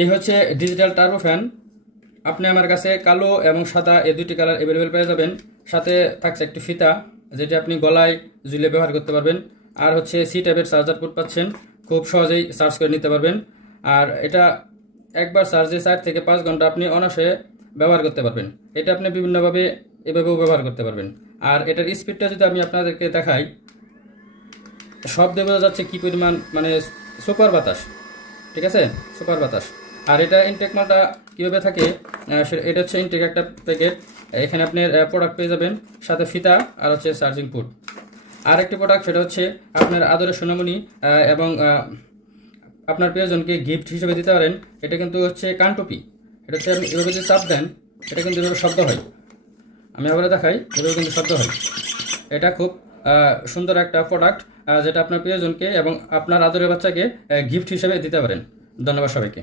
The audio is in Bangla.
এই হচ্ছে ডিজিটাল টার্বো ফ্যান। আপনি আমার কাছে কালো এবং সাদা এই দুটি কালার অ্যাভেলেবেল পেয়ে যাবেন। সাথে থাকছে একটি ফিতা, যেটা আপনি গলায় ঝুলে ব্যবহার করতে পারবেন। আর হচ্ছে সি টাইপের চার্জার পোর্ট পাচ্ছেন, খুব সহজেই চার্জ করে নিতে পারবেন। আর এটা একবার চার্জে 4 থেকে 5 ঘন্টা আপনি অনায়াসে ব্যবহার করতে পারবেন। এটা আপনি বিভিন্নভাবে এভাবেও ব্যবহার করতে পারবেন। আর এটার স্পিডটা যদি আমি আপনাদেরকে দেখাই, শব্দে বোঝা যাচ্ছে কি পরিমাণ, মানে সুপার বাতাস, ঠিক আছে, সুপার বাতাস। আর এটা ইনটেক মালটা কীভাবে থাকে, এটা হচ্ছে ইনটেক একটা প্যাকেট। এখানে আপনি প্রোডাক্ট পেয়ে যাবেন, সাথে ফিতা আর হচ্ছে চার্জিং পোর্ট। আর একটি প্রোডাক্ট, সেটা হচ্ছে আপনার আদরের সোনামণি এবং আপনার প্রিয়জনকে গিফট হিসেবে দিতে পারেন। এটা কিন্তু হচ্ছে কানটুপি। এটা হচ্ছে আপনি এভাবে যদি চাপ দেন, এটা কিন্তু এভাবে শব্দ হয়। আমি আবার দেখাই, এভাবে কিন্তু শব্দ হয়। এটা খুব সুন্দর একটা প্রোডাক্ট, যেটা আপনার প্রিয়জনকে এবং আপনার আদরের বাচ্চাকে গিফট হিসেবে দিতে পারেন। ধন্যবাদ সবাইকে।